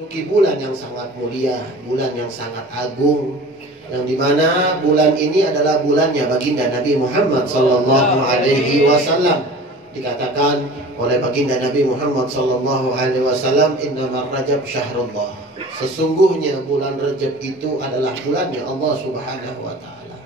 memasuki bulan yang sangat mulia, bulan yang sangat agung, yang dimana bulan ini adalah bulannya baginda Nabi Muhammad sallallahu alaihi wasallam. Dikatakan oleh baginda Nabi Muhammad sallallahu alaihi wasallam, innamar rajab syahrullah. Sesungguhnya bulan Rajab itu adalah bulannya Allah Subhanahu wa taala.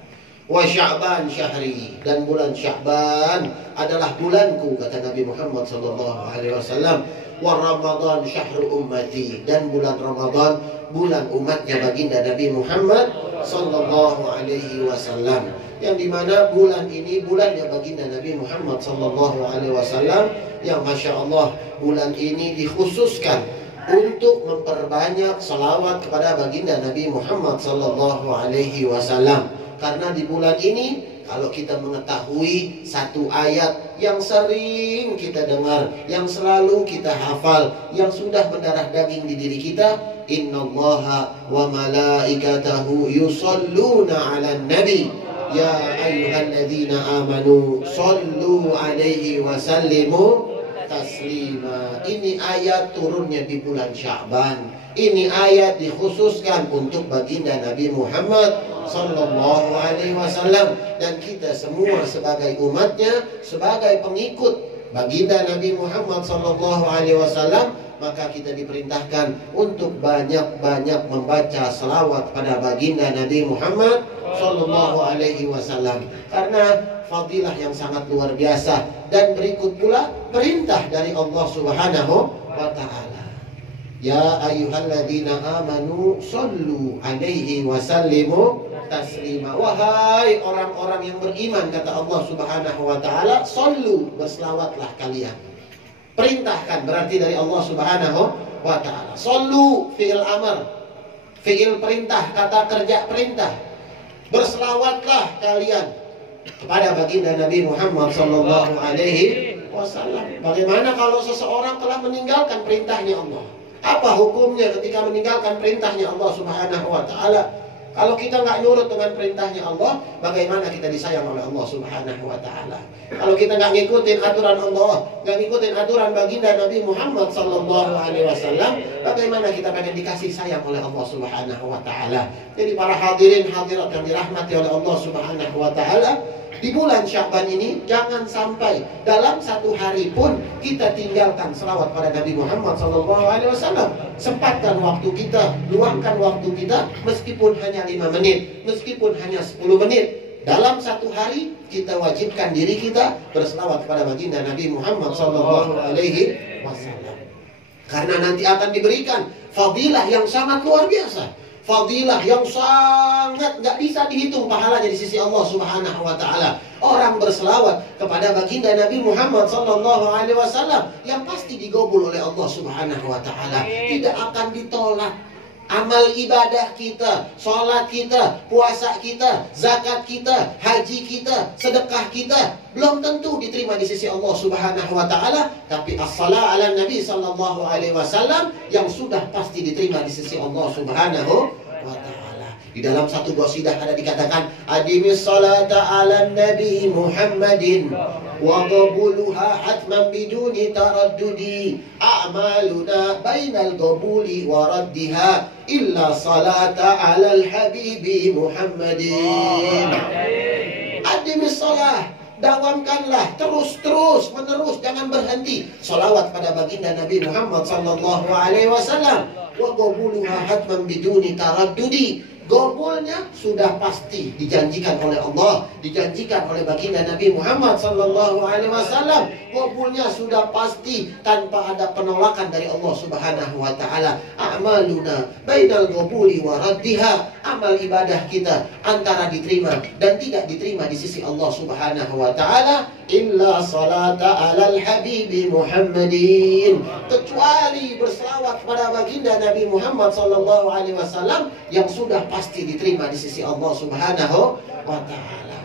Wa Sya'ban syahri, dan bulan Sya'ban adalah bulanku, kata Nabi Muhammad sallallahu alaihi wasallam. Wa Ramadan syahrul ummati, dan bulan Ramadan bulan umatnya baginda Nabi Muhammad sallallahu alaihi wasallam. Yang dimana bulan ini bulannya baginda Nabi Muhammad sallallahu alaihi wasallam, yang masya Allah bulan ini dikhususkan untuk memperbanyak salawat kepada baginda Nabi Muhammad sallallahu alaihi wasallam. Karena di bulan ini, kalau kita mengetahui satu ayat yang sering kita dengar, yang selalu kita hafal, yang sudah mendarah daging di diri kita, innallaha wa malaikatahu yusalluna 'alan nabi ya ayyuhalladzina amanu sallu 'alaihi wa sallimu taslima. Ini ayat turunnya di bulan Sya'ban. Ini ayat dikhususkan untuk baginda Nabi Muhammad sallallahu alaihi wasallam, dan kita semua sebagai umatnya, sebagai pengikut baginda Nabi Muhammad sallallahu alaihi wasallam, maka kita diperintahkan untuk banyak-banyak membaca selawat pada baginda Nabi Muhammad sallallahu alaihi wasallam, karena fadilah yang sangat luar biasa. Dan berikut pula perintah dari Allah Subhanahu wa taala, ya ayyuhalladzina amanu sallu alaihi wa sallimu taslima. Wahai orang-orang yang beriman, kata Allah Subhanahu wa taala, sallu, berselawatlah kalian. Perintahkan berarti dari Allah Subhanahu wa taala. Sallu fi'il amr, fi'il perintah, kata kerja perintah. Berselawatlah kalian kepada baginda Nabi Muhammad sallallahu alaihi wasallam. Bagaimana kalau seseorang telah meninggalkan perintahnya Allah? Apa hukumnya ketika meninggalkan perintahnya Allah Subhanahu wa taala? Kalau kita nggak nurut dengan perintahnya Allah, bagaimana kita disayang oleh Allah Subhanahu wa taala? Kalau kita nggak ngikutin aturan Allah, nggak ngikutin aturan baginda Nabi Muhammad sallallahu alaihi wasallam, bagaimana kita pengen dikasih sayang oleh Allah Subhanahu wa taala? Jadi para hadirin hadirat yang dirahmati oleh Allah Subhanahu wa taala, di bulan Sya'ban ini jangan sampai dalam satu hari pun kita tinggalkan selawat pada Nabi Muhammad SAW. Sempatkan waktu kita, luangkan waktu kita, meskipun hanya 5 menit, meskipun hanya 10 menit. Dalam satu hari kita wajibkan diri kita berselawat kepada baginda Nabi Muhammad SAW. Karena nanti akan diberikan fadilah yang sangat luar biasa. Fadilah yang sangat gak bisa dihitung pahalanya di sisi Allah Subhanahu wa taala. Orang berselawat kepada baginda Nabi Muhammad sallallahu alaihi wasallam yang pasti digobul oleh Allah Subhanahu wa taala, tidak akan ditolak. Amal ibadah kita, sholat kita, puasa kita, zakat kita, haji kita, sedekah kita belum tentu diterima di sisi Allah Subhanahu wa taala, tapi as-shalah ala Nabi sallallahu alaihi wasallam yang sudah pasti diterima di sisi Allah Subhanahu wa taala. Di dalam satu qasidah ada dikatakan, adimis salata ala Nabi Muhammadin wa qabuluha hatman biduni taraddudi, a'maluna bainal qabuli wa raddiha illa salata ala al-habibi Muhammadin. Adimis salah, dawamkanlah terus menerus, jangan berhenti salawat pada baginda Nabi Muhammad sallallahu alaihi wasallam. Wa qabuluha hatman biduni taraddudi, gobulnya sudah pasti dijanjikan oleh Allah, dijanjikan oleh baginda Nabi Muhammad sallallahu alaihi wasallam. Gobulnya sudah pasti tanpa ada penolakan dari Allah Subhanahu wa taala. A'maluna bainal gobuli wa raddiha, amal ibadah kita antara diterima dan tidak diterima di sisi Allah Subhanahu wa taala, illa salata alal habibi Muhammadin, kecuali berselawat pada baginda Nabi Muhammad sallallahu alaihi wasallam yang sudah pasti diterima di sisi Allah Subhanahu wa taala.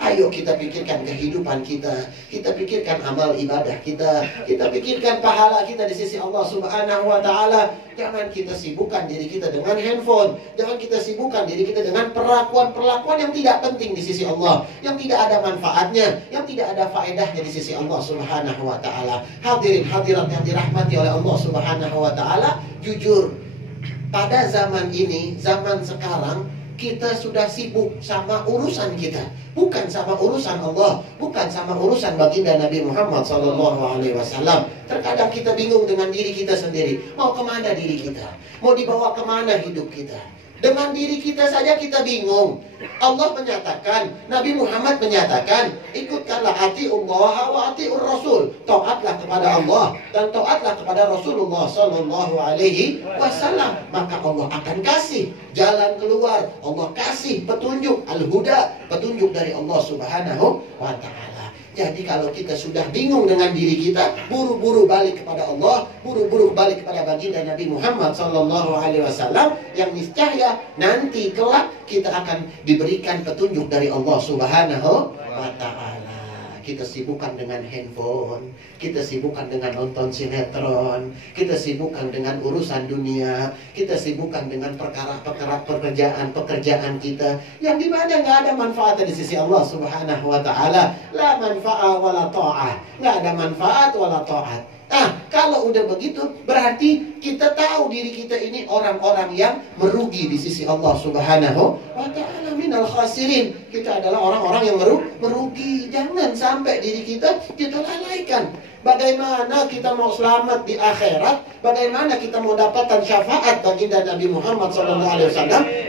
Ayo kita pikirkan kehidupan kita, kita pikirkan amal ibadah kita pikirkan pahala kita di sisi Allah Subhanahu wa taala. Jangan kita sibukkan diri kita dengan handphone, jangan kita sibukkan diri kita dengan perlakuan-perlakuan yang tidak penting di sisi Allah, yang tidak ada manfaatnya, yang tidak ada faedahnya di sisi Allah Subhanahu wa taala. Hadirin hadirat yang dirahmati oleh Allah Subhanahu wa taala, jujur pada zaman ini, zaman sekarang, kita sudah sibuk sama urusan kita, bukan sama urusan Allah, bukan sama urusan baginda Nabi Muhammad SAW. Terkadang kita bingung dengan diri kita sendiri. Mau kemana diri kita? Mau dibawa kemana hidup kita? Dengan diri kita saja kita bingung. Allah menyatakan, Nabi Muhammad menyatakan, ikutkanlah atiullah wa atiur rasul. Taatlah kepada Allah dan taatlah kepada Rasulullah sallallahu alaihi wasallam. Maka Allah akan kasih jalan keluar. Allah kasih petunjuk al-huda, petunjuk dari Allah Subhanahu wa taala. Jadi kalau kita sudah bingung dengan diri kita, buru-buru balik kepada Allah, buru-buru balik kepada baginda Nabi Muhammad SAW, yang niscaya nanti kelak kita akan diberikan petunjuk dari Allah Subhanahu wa taala. Kita sibukkan dengan handphone, kita sibukkan dengan nonton sinetron, kita sibukkan dengan urusan dunia, kita sibukkan dengan perkara-perkara pekerjaan kita yang dimana nggak ada manfaat di sisi Allah Subhanahu wa taala. La manfa'a wala ta'ah. Nggak ada manfaat wala ta'at. Kalau udah begitu berarti kita tahu diri kita ini orang-orang yang merugi di sisi Allah Subhanahu wa ta'ala, minal khasirin. Kita adalah orang-orang yang merugi. Jangan sampai diri kita lalaikan. Bagaimana kita mau selamat di akhirat, bagaimana kita mau dapatkan syafaat baginda Nabi Muhammad SAW,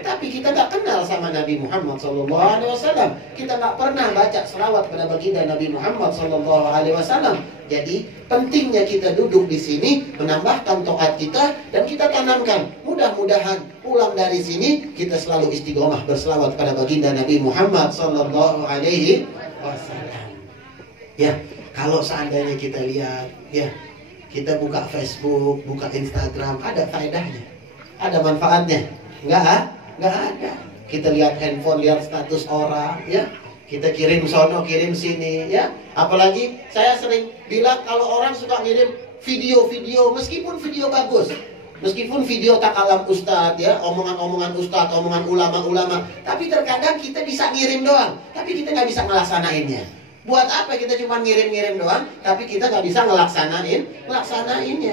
tapi kita nggak kenal sama Nabi Muhammad SAW. Kita nggak pernah baca selawat pada baginda Nabi Muhammad SAW. Jadi pentingnya kita duduk di sini, menambahkan taat kita, dan kita tanamkan. Mudah-mudahan pulang dari sini kita selalu istiqomah berselawat pada baginda Nabi Muhammad SAW. Ya. Kalau seandainya kita lihat, ya, kita buka Facebook, buka Instagram, ada faedahnya, ada manfaatnya? Enggak ada. Kita lihat handphone, lihat status orang, ya, kita kirim sono, kirim sini, ya. Apalagi saya sering bilang kalau orang suka ngirim video-video, meskipun video bagus, meskipun video takalam ustadz, ya, omongan-omongan ustadz, omongan ulama-ulama, tapi terkadang kita bisa ngirim doang, tapi kita nggak bisa ngelaksanainnya. Buat apa kita cuma ngirim-ngirim doang, tapi kita nggak bisa ngelaksanainnya.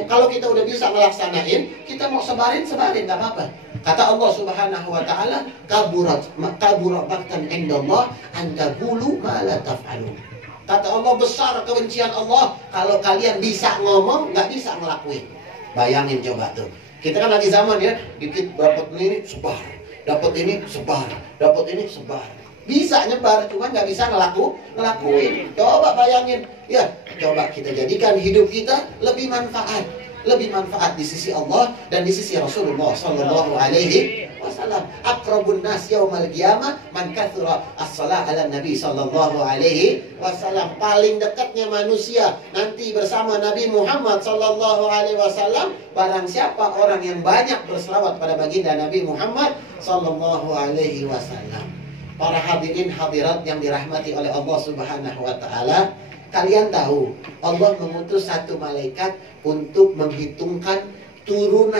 Kalau kita udah bisa ngelaksanain, kita mau sebarin nggak apa-apa. Kata Allah Subhanahu wa taala, kaburat maktan indallah an taqulu ma la taf'alun. Kata Allah, besar kebencian Allah kalau kalian bisa ngomong nggak bisa ngelakuin. Bayangin coba tuh. Kita kan lagi zaman, ya, dikit dapat ini sebar, dapat ini sebar, dapat ini sebar. Bisa nyebar, cuma nggak bisa ngelakuin. Coba bayangin, ya, coba kita jadikan hidup kita lebih manfaat di sisi Allah dan di sisi Rasulullah Sallallahu Alaihi Wasallam. Akrabun nas yaumal qiyamah man katsura as-shalah ala Nabi Sallallahu Alaihi Wasallam. Paling dekatnya manusia nanti bersama Nabi Muhammad Sallallahu Alaihi Wasallam barang siapa orang yang banyak berselawat pada baginda Nabi Muhammad Sallallahu Alaihi Wasallam. Para hadirin hadirat yang dirahmati oleh Allah Subhanahu wa taala, kalian tahu Allah mengutus satu malaikat untuk menghitungkan turun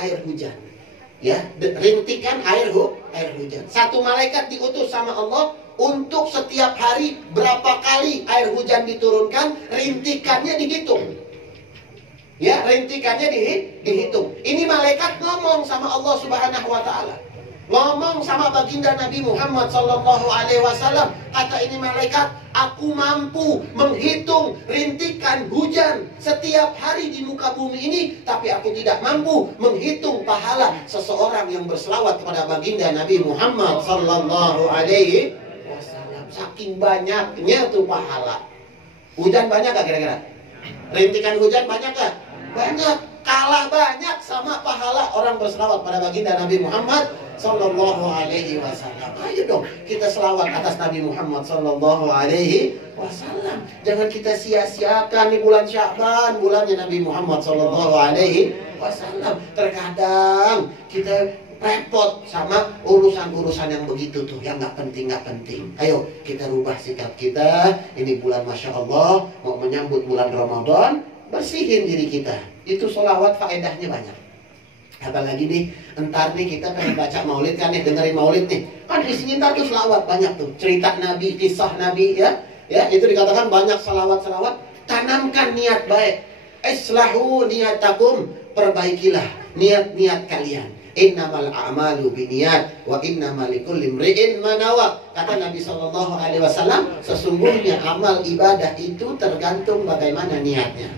air hujan. Ya, rintikan air hujan. Satu malaikat diutus sama Allah untuk setiap hari berapa kali air hujan diturunkan, rintikannya dihitung. Ya, rintikannya dihitung. Ini malaikat ngomong sama Allah Subhanahu wa taala. Ngomong sama baginda Nabi Muhammad Sallallahu Alaihi Wasallam. Kata ini malaikat, aku mampu menghitung rintikan hujan setiap hari di muka bumi ini, tapi aku tidak mampu menghitung pahala seseorang yang berselawat kepada baginda Nabi Muhammad Sallallahu Alaihi Wasallam. Saking banyaknya tuh pahala. Hujan banyak gak kira-kira? Rintikan hujan banyak gak? Banyak. Kalah banyak sama pahala orang berselawat pada baginda Nabi Muhammad Sallallahu Alaihi Wasallam. Ayo dong kita selawat atas Nabi Muhammad Sallallahu Alaihi Wasallam. Jangan kita sia-siakan di bulan Sya'ban, bulannya Nabi Muhammad Sallallahu Alaihi Wasallam. Terkadang kita repot sama urusan-urusan yang begitu tuh, yang nggak penting. Ayo kita rubah sikap kita. Ini bulan Masya Allah, mau menyambut bulan Ramadan, bersihin diri kita. Itu sholawat faedahnya banyak. Apalagi nih, entar nih kita pengen baca maulid kan nih, dengerin maulid nih. Kan di sini entar tuh selawat banyak tuh, cerita Nabi, kisah Nabi, ya. Ya, itu dikatakan banyak selawat-selawat. Tanamkan niat baik. Islahu niyatakum perbaikilah niat-niat kalian. Innamal a'malu binniyat wa innamal likulli imri'in ma nawa. Kata Nabi sallallahu alaihi wasallam, sesungguhnya amal ibadah itu tergantung bagaimana niatnya.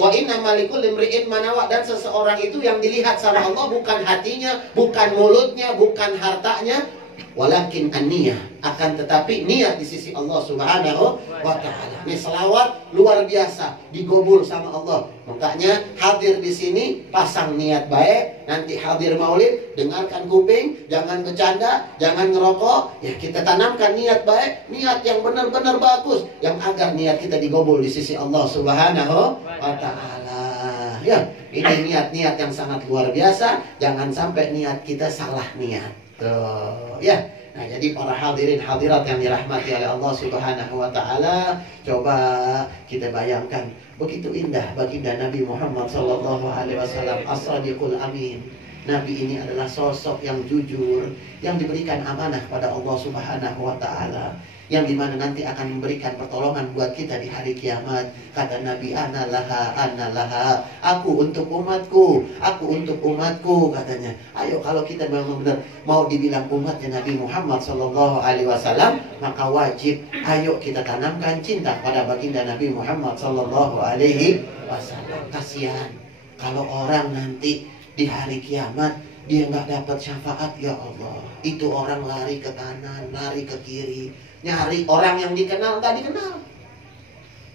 Wa innamal likulli imri'in ma nawa, dan seseorang itu yang dilihat sama Allah bukan hatinya, bukan mulutnya, bukan hartanya, walakin an-niyah, akan tetapi niat di sisi Allah Subhanahu wa taala. Ini selawat luar biasa digobul sama Allah. Makanya hadir di sini pasang niat baik, nanti hadir maulid dengarkan kuping, jangan bercanda, jangan ngerokok. Ya, kita tanamkan niat baik, niat yang benar-benar bagus, yang agar niat kita digobul di sisi Allah Subhanahu wa taala. Ya, ini niat-niat yang sangat luar biasa. Jangan sampai niat kita salah niat. Tuh, ya. Nah, jadi para hadirin hadirat yang dirahmati oleh Allah Subhanahu wa taala, coba kita bayangkan begitu indah baginda Nabi Muhammad sallallahu alaihi wasallam, as-sadiqul amin. Nabi ini adalah sosok yang jujur, yang diberikan amanah pada Allah Subhanahu wa taala, yang dimana nanti akan memberikan pertolongan buat kita di hari kiamat. Kata Nabi, ana laha, aku untuk umatku, katanya. Ayo, kalau kita benar-benar mau dibilang umatnya Nabi Muhammad sallallahu alaihi wasallam, maka wajib ayo kita tanamkan cinta pada baginda Nabi Muhammad sallallahu alaihi wasallam. Kasihan kalau orang nanti di hari kiamat dia nggak dapat syafaat, ya Allah. Itu orang lari ke kanan, lari ke kiri, nyari orang yang dikenal nggak dikenal.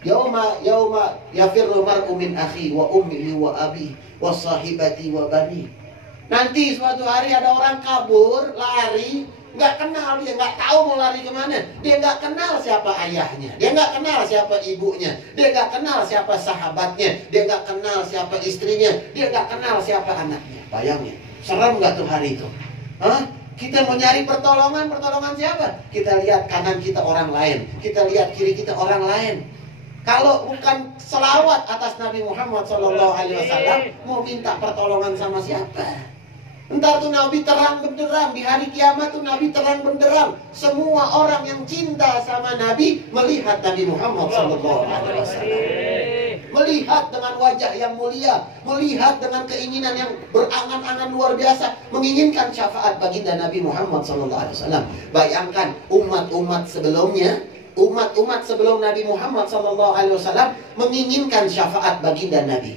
Yauma yafirru mar'u min akhi wa ummihi wa abi wa sahibati wa bani. Nanti suatu hari ada orang kabur, lari, nggak kenal, dia nggak tahu mau lari kemana. Dia nggak kenal siapa ayahnya, dia nggak kenal siapa ibunya, dia nggak kenal siapa sahabatnya, dia nggak kenal siapa istrinya, dia nggak kenal siapa anaknya. Bayangin, serem nggak tuh hari itu? Hah? Kita mau nyari pertolongan siapa? Kita lihat kanan kita orang lain, kita lihat kiri kita orang lain. Kalau bukan selawat atas Nabi Muhammad SAW, mau minta pertolongan sama siapa? Entar tuh Nabi terang benderang, di hari kiamat tuh Nabi terang benderang. Semua orang yang cinta sama Nabi melihat Nabi Muhammad SAW, melihat dengan wajah yang mulia, melihat dengan keinginan yang berangan-angan luar biasa, menginginkan syafaat baginda Nabi Muhammad SAW. Bayangkan umat-umat sebelumnya, umat-umat sebelum Nabi Muhammad SAW menginginkan syafaat baginda Nabi.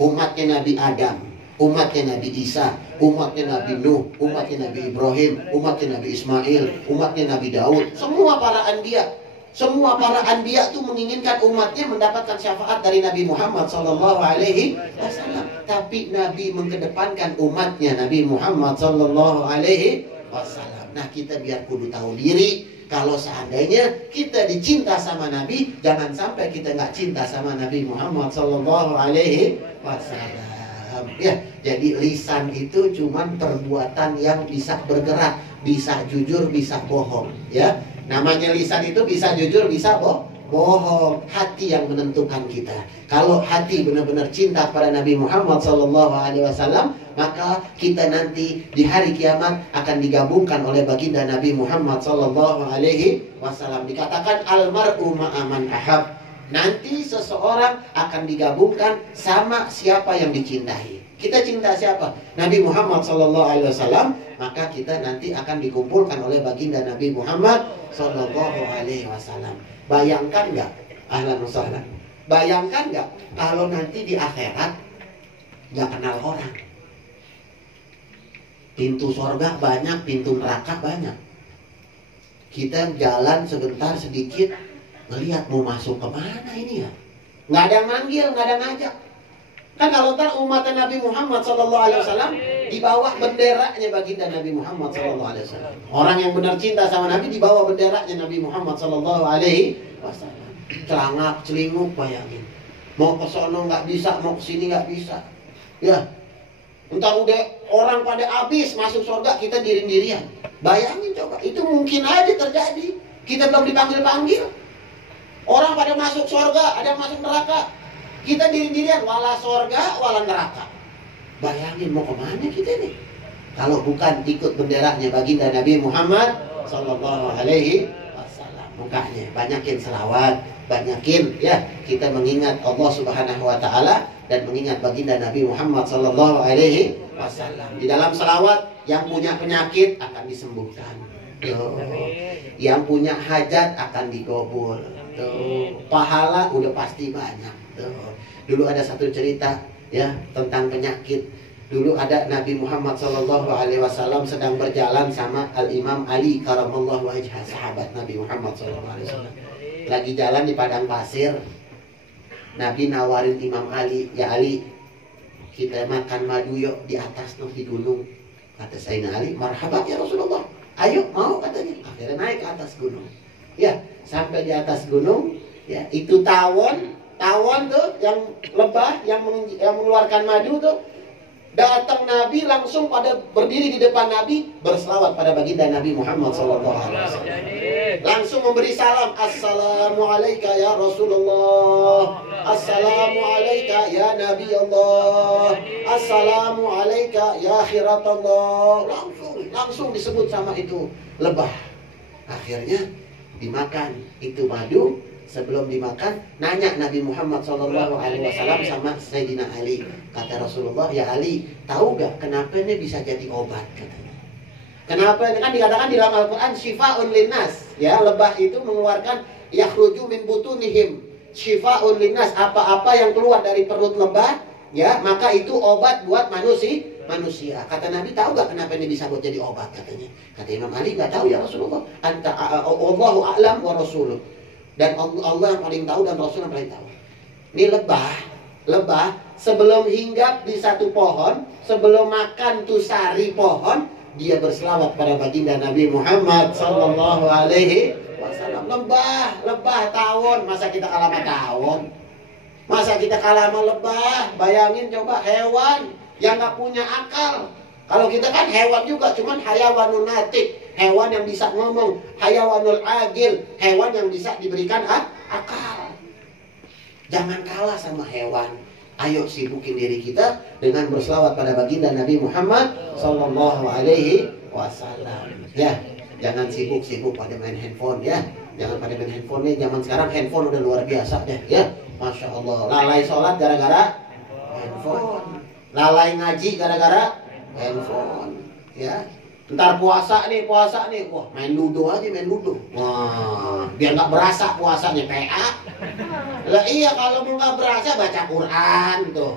Umatnya Nabi Adam, umatnya Nabi Isa, umatnya Nabi Nuh, umatnya Nabi Ibrahim, umatnya Nabi Ismail, umatnya Nabi Daud. Semua para anbiya tuh menginginkan umatnya mendapatkan syafaat dari Nabi Muhammad SAW. Tapi Nabi mengedepankan umatnya Nabi Muhammad SAW. Nah, kita biar kudu tahu diri. Kalau seandainya kita dicinta sama Nabi, jangan sampai kita nggak cinta sama Nabi Muhammad SAW. Ya, jadi lisan itu cuman perbuatan yang bisa bergerak, bisa jujur, bisa bohong. Ya, namanya lisan itu bisa jujur, bisa bohong. Hati yang menentukan kita. Kalau hati benar-benar cinta pada Nabi Muhammad SAW, maka kita nanti di hari kiamat akan digabungkan oleh baginda Nabi Muhammad SAW. Dikatakan almar'u ma'aman ahab. Nanti seseorang akan digabungkan sama siapa yang dicintai. Kita cinta siapa? Nabi Muhammad SAW. Maka kita nanti akan dikumpulkan oleh baginda Nabi Muhammad SAW. Bayangkan nggak? Ahlan wa sahlan. Bayangkan nggak kalau nanti di akhirat nggak kenal orang? Pintu surga banyak, pintu neraka banyak. Kita jalan sebentar sedikit, ngelihat mau masuk kemana ini ya? Nggak ada yang manggil, nggak ada yang ngajak. Kan kalau ntar umat Nabi Muhammad SAW di bawah benderanya baginda Nabi Muhammad SAW. Orang yang benar cinta sama Nabi di bawah benderanya Nabi Muhammad SAW. Celangap, celinguk, bayangin. Mau ke sono nggak bisa, mau ke sini nggak bisa. Ya, entar udah orang pada habis masuk surga, kita diri-dirian. Bayangin coba, itu mungkin aja terjadi. Kita belum dipanggil-panggil. Orang pada masuk surga, ada yang masuk neraka. Kita diri-dirian, wala surga, wala neraka. Bayangin mau kemana kita nih? Kalau bukan ikut benderanya baginda Nabi Muhammad SAW. Makanya banyakin selawat, banyakin ya kita mengingat Allah Subhanahu wa taala, dan mengingat baginda Nabi Muhammad sallallahu alaihi wasallam. Di dalam selawat, yang punya penyakit akan disembuhkan. Tuh. Yang punya hajat akan dikabul. Tuh. Pahala udah pasti banyak. Tuh. Dulu ada satu cerita ya tentang penyakit. Dulu ada Nabi Muhammad sallallahu alaihi wasallam sedang berjalan sama Al-Imam Ali karamallahu wajhah, sahabat Nabi Muhammad sallallahu alaihi wasallam. Lagi jalan di padang pasir. Nabi nawarin Imam Ali, "Ya Ali, kita makan madu yuk di atas tuh di gunung." Kata Sayyidina Ali, "Marhaban ya Rasulullah. Ayo, mau," katanya. Akhirnya naik ke atas gunung. Ya, sampai di atas gunung, ya, itu tawon tuh yang lebah yang mengeluarkan madu tuh. Datang Nabi langsung pada berdiri di depan Nabi berselawat pada baginda Nabi Muhammad SAW. Langsung memberi salam, "Assalamualaikum ya Rasulullah. Assalamualaikum ya Nabi Allah. Assalamualaikum ya Khiratullah." Langsung disebut sama itu lebah. Akhirnya dimakan itu madu. Sebelum dimakan, nanya Nabi Muhammad SAW sama Sayyidina Ali. Kata Rasulullah, "Ya Ali, tahu gak kenapa ini bisa jadi obat?" Katanya. Kenapa? Kan dikatakan di dalam Al-Quran, "Syifa'un linnas." Ya, lebah itu mengeluarkan yakhruju min butunihim. Syifa'un linnas, apa-apa yang keluar dari perut lebah, ya, maka itu obat buat manusia. Kata Nabi, tahu gak kenapa ini bisa buat jadi obat? Katanya. Kata Imam Ali, "Gak tahu ya Rasulullah. Allahu a'lam wa rasuluh." Dan Allah yang paling tahu dan Rasul yang paling tahu. Ini lebah sebelum hinggap di satu pohon, sebelum makan tuh sari pohon, dia berselawat pada baginda Nabi Muhammad sallallahu alaihi wasallam. Lebah tawon, masa kita kalah sama tawon? Masa kita kalah sama lebah? Bayangin coba hewan yang nggak punya akal. Kalau kita kan hewan juga, cuman hayawanun natik, hewan yang bisa ngomong, hayawanul agil, hewan yang bisa diberikan akal. Jangan kalah sama hewan. Ayo sibukin diri kita dengan berselawat pada baginda Nabi Muhammad sallallahu alaihi wasallam. Ya, jangan sibuk pada main handphone ya. Jangan pada main handphone nih, zaman sekarang handphone udah luar biasa deh ya. Masya Allah, lalai sholat gara-gara handphone. Lalai ngaji gara-gara handphone, ya. Ntar puasa nih, wah main ludo aja, wah biar nggak berasa puasanya PA. Lah iya, kalau mau nggak berasa baca Quran tuh,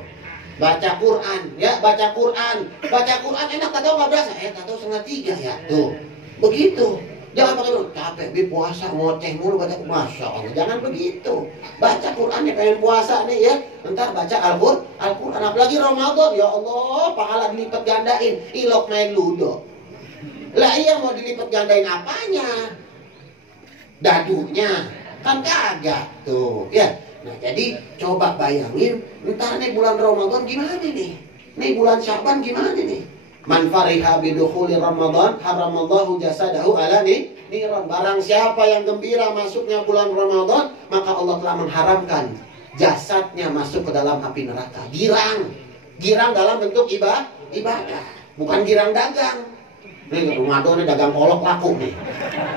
baca Quran enak, tak tahu nggak berasa, tak tahu 2:30 ya tuh, begitu. Jangan pakai dulu, capek, puasa, ngoceh mulu, baca, Masya Allah, jangan begitu. Baca Qurannya, pengen puasa nih ya, ntar baca Al-Quran, apalagi Ramadan, ya Allah, pahala dilipat gandain, ilok main ludo. Lah iya, mau dilipat gandain apanya? Dadunya, kan kagak, tuh, ya. Nah jadi, coba bayangin, ntar nih bulan Ramadan gimana nih? Nih bulan Syaban gimana nih? Man fariha bidukhuli Ramadan haramallahu jasadahu ala niran. Barang siapa yang gembira masuknya bulan Ramadan, maka Allah telah mengharamkan jasadnya masuk ke dalam api neraka. Girang dalam bentuk ibadah, bukan girang dagang. Nih Ramadan nih dagang kolok laku nih.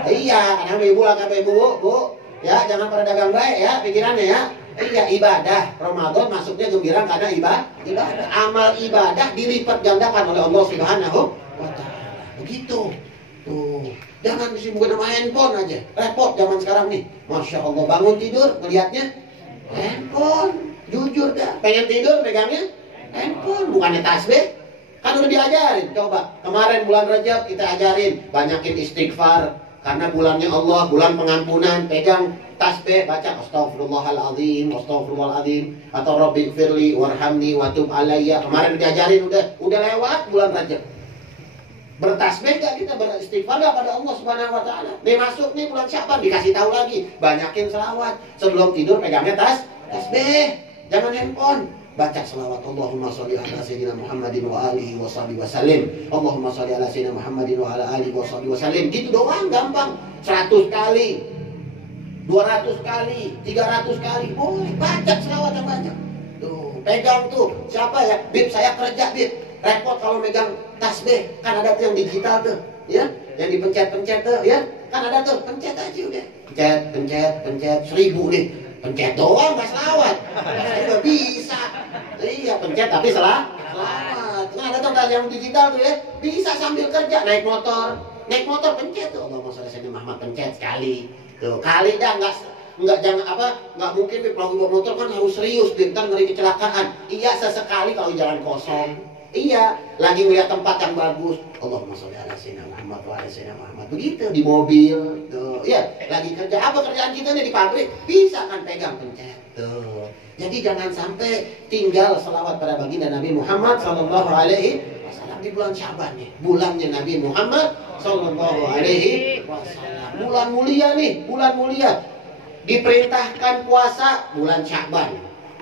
Iya, anak ibu lah kata ibu, Bu. Ya, jangan pada dagang baik ya pikirannya ya. Iya, ibadah. Ramadan masuknya gembira karena ibadah. Amal ibadah dilipat gandakan oleh Allah Subhanahu wa ta'ala. Begitu. Tuh. Jangan disibukkan sama handphone aja. Repot zaman sekarang nih. Masya Allah, bangun tidur ngelihatnya handphone. Jujur dah. Pengen tidur megangnya handphone. Bukannya tasbih. Kan udah diajarin. Coba. Kemarin bulan Rajab kita ajarin. Banyakin istighfar. Karena bulannya Allah, bulan pengampunan. Pegang tasbih, baca Astaghfirullahaladzim, Astaghfirullahaladzim, atau Rabbi firli warhamni watub alayya. Kemarin diajarin, udah lewat bulan Rajab. Bertasbih gak kita, beristighfar gak pada Allah Subhanahu wa ta'ala? Nih masuk nih bulan Syaban, dikasih tahu lagi, banyakin selawat. Sebelum tidur pegangnya tasbih, jangan handphone. Baca selawat, Allahumma sholli ala sayyidina Muhammadin wa alihi wa sahbihi wa sallim. Allahumma sholli ala sayyidina Muhammadin wa ala alihi wa sahbihi wa sallim. Gitu doang, gampang. 100 kali, 200 kali, 300 kali. Boleh, baca selawat yang banyak. Tuh, pegang tuh. Siapa ya? Bib, saya kerja, Bib. Repot kalau megang tasbih. Kan ada tuh yang digital tuh, ya. Yang dipencet-pencet tuh, ya. Kan ada tuh, pencet aja udah. Pencet, 1000 nih. Pencet doang nggak selawat. Saya nggak bisa. Iya pencet tapi selawat. Nah ada tuh yang digital tuh ya, bisa sambil kerja naik motor pencet tuh. Allahumma sholli ala sayyidina Muhammad, pencet sekali. Tuh kali dah nggak jangan apa nggak mungkin pelaku bawa motor kan harus serius, ntar ngeri kecelakaan. Iya sesekali kalau jalan kosong. Iya, lagi ngeliat tempat yang bagus. Allahumma sholli ala sayyidina Muhammad wa ala sayyidina Muhammad. Begitu di mobil tuh. Ya, lagi kerja apa kerjaan kita nih di pabrik? Bisa kan pegang pencet tuh. Jadi jangan sampai tinggal selawat pada baginda Nabi Muhammad sallallahu alaihi wasallam di bulan Syaban nih. Bulannya Nabi Muhammad sallallahu alaihi wasallam. Bulan mulia nih, bulan mulia. Diperintahkan puasa bulan Syaban.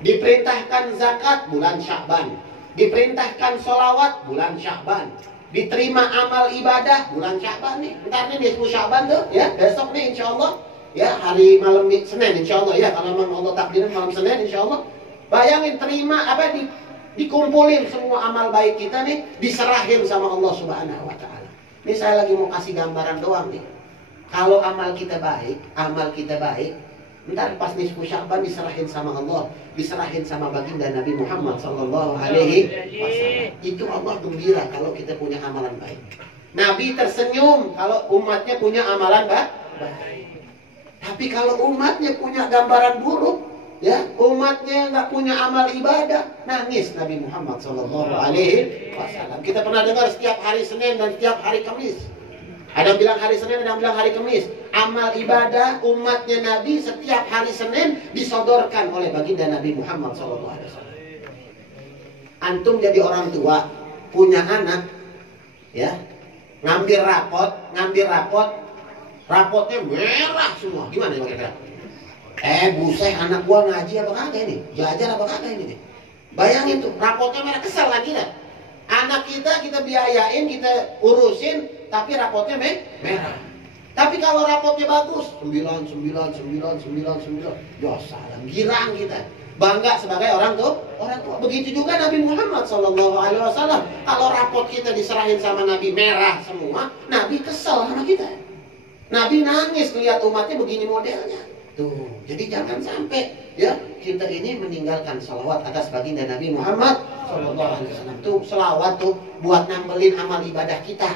Diperintahkan zakat bulan Syaban. Diperintahkan sholawat bulan Syaban. Diterima amal ibadah bulan Syaban nih. Bentar nih 10 Syaban tuh ya. Besok nih insya Allah. Ya hari malam Senin insya Allah ya. Kalau memang Allah takdirin malam Senin insya Allah. Bayangin terima apa dikumpulin semua amal baik kita nih. Diserahin sama Allah subhanahu wa ta'ala. Ini saya lagi mau kasih gambaran doang nih. Kalau amal kita baik, ntar pas nisfu Sya'ban diserahin sama Allah, diserahin sama baginda Nabi Muhammad sallallahu alaihi wasallam. Itu Allah gembira kalau kita punya amalan baik. Nabi tersenyum kalau umatnya punya amalan baik. Tapi kalau umatnya punya gambaran buruk, ya, umatnya nggak punya amal ibadah, nangis Nabi Muhammad sallallahu alaihi wasallam. Kita pernah dengar setiap hari Senin dan setiap hari Kamis. Ada yang bilang hari Senin, ada yang bilang hari Kamis. Amal ibadah umatnya Nabi setiap hari Senin disodorkan oleh baginda Nabi Muhammad SAW. Antum jadi orang tua, punya anak, ya, ngambil rapot, rapotnya merah semua. Gimana ya kira-kira? Buset, anak gua ngaji apa kagak ini? Belajar apa kagak ini? Bayangin tuh, rapotnya merah, kesel lagi kan? Anak kita biayain, kita urusin, tapi rapotnya merah. Tapi kalau rapotnya bagus, 9. Ya salam, girang kita. Bangga sebagai orang tua. Begitu juga Nabi Muhammad SAW. Kalau rapot kita diserahin sama Nabi merah semua, Nabi kesel sama kita. Nabi nangis lihat umatnya begini modelnya. Tuh, jadi jangan sampai ya kita ini meninggalkan salawat atas baginda Nabi Muhammad SAW. Tuh salawat tuh buat nambelin amal ibadah kita.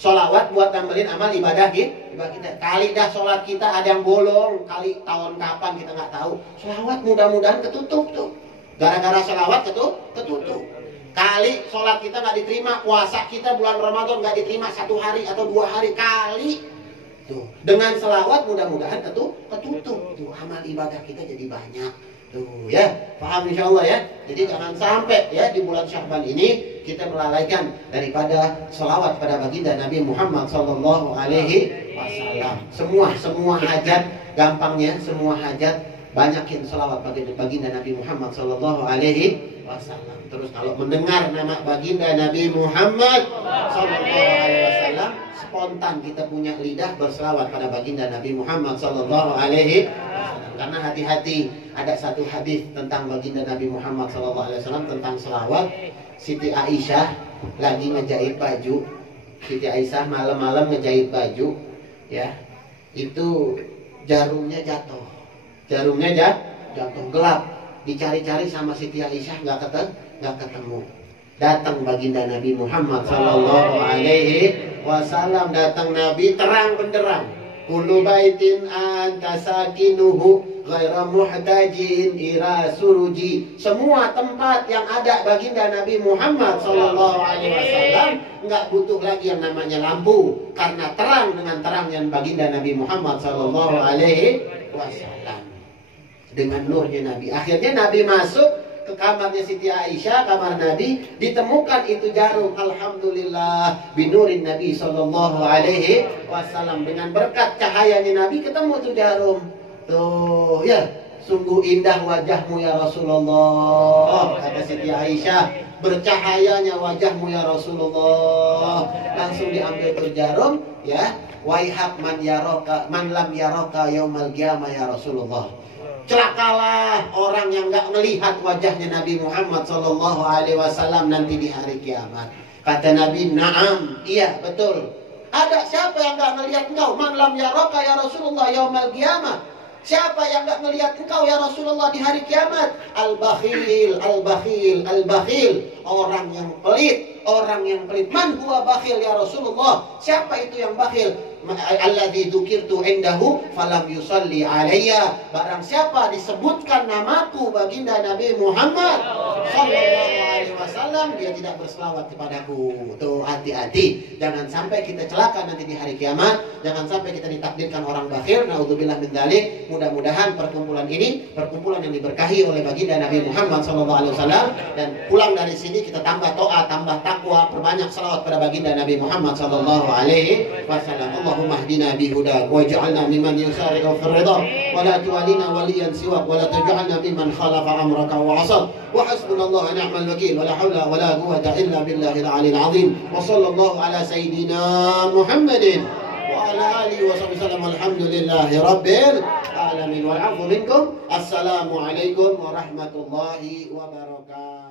Salawat buat nambelin amal ibadah kita. Kali dah sholat kita ada yang bolong, kali tahun kapan kita nggak tahu. Salawat mudah-mudahan ketutup tuh. Gara-gara salawat ketutup. Kali sholat kita nggak diterima, puasa kita bulan Ramadan nggak diterima 1 hari atau 2 hari kali. Tuh, dengan selawat mudah-mudahan ketutup tuh amal ibadah kita jadi banyak tuh ya, paham insyaallah ya. Jadi jangan sampai ya di bulan Sya'ban ini kita melalaikan daripada selawat pada baginda Nabi Muhammad sallallahu alaihi wasallam. Semua hajat, gampangnya semua hajat banyakin selawat pada baginda Nabi Muhammad sallallahu alaihi wasallam. Terus kalau mendengar nama baginda Nabi Muhammad sallallahu alaihi wasallam, spontan kita punya lidah berselawat pada baginda Nabi Muhammad sallallahu alaihi wasallam. Karena hati-hati, ada satu hadis tentang baginda Nabi Muhammad sallallahu alaihi wasallam tentang selawat. Siti Aisyah lagi ngejahit baju. Siti Aisyah malam-malam ngejahit baju, ya. Itu jarumnya jatuh. Jarumnya jatuh gelap. Dicari-cari sama Siti Aisyah nggak ketemu. Datang baginda Nabi Muhammad sallallahu alaihi wasallam, datang Nabi terang benderang. Kullu baitin anta sakinuhu ghaira muhtajin ila suruji. Semua tempat yang ada baginda Nabi Muhammad sallallahu alaihi wasallam enggak butuh lagi yang namanya lampu, karena terang dengan terang yang baginda Nabi Muhammad sallallahu alaihi wasallam. Dengan nurnya Nabi. Akhirnya Nabi masuk ke kamarnya Siti Aisyah, kamar Nabi, ditemukan itu jarum. Alhamdulillah, binurin Nabi sallallahu alaihi wasallam, dengan berkat cahayanya Nabi ketemu tuh jarum. Tuh, ya, sungguh indah wajahmu ya Rasulullah, kata Siti Aisyah. Bercahayanya wajahmu ya Rasulullah. Langsung diambil tuh jarum, ya. Waihak man lam yaraka yaumal qiyamah ya Rasulullah. Celakalah orang yang nggak melihat wajahnya Nabi Muhammad sallallahu alaihi wasallam nanti di hari kiamat. Kata Nabi, "Na'am, iya betul. Ada siapa yang nggak melihat engkau? Man lam yaraka ya Rasulullah yaumal qiyamah." Siapa yang nggak melihat engkau ya Rasulullah di hari kiamat? Al-bakhil, al-bakhil, al-bakhil. Orang yang pelit, orang yang pelit. Man huwa bakhil ya Rasulullah? Siapa itu yang bakhil? Alladzi dzukirtu indahu falam yusalli alayya. Barang siapa disebutkan namaku baginda Nabi Muhammad sallallahu alaihi wasallam, dia tidak berselawat kepadaku. Tuh, hati-hati, jangan sampai kita celaka nanti di hari kiamat. Jangan sampai kita ditakdirkan orang bakhil. Naudzubillah min dzalik. Mudah-mudahan perkumpulan ini perkumpulan yang diberkahi oleh baginda Nabi Muhammad sallallahu alaihi wasallam, dan pulang dari sini kita tambah taat, tambah takwa, perbanyak selawat pada baginda Nabi Muhammad sallallahu alaihi wasallam. Allahumma hdina bihudak waj'alna mimman yusari'u fil ridha wa la tuwalina waliyan siwak wa la taj'alna mimman khalafa amraka wa 'asab wa hasbunallahu wa ni'mal wakeel wa la hawla wa la quwwata illa billahil 'aliyyil 'azim wa sallallahu ala sayyidina Muhammadin wa ala alihi wa sahbihi walhamdulillahi rabbil alamin wal 'afwu minkum. Assalamu alaikum warahmatullahi wabarakatuh.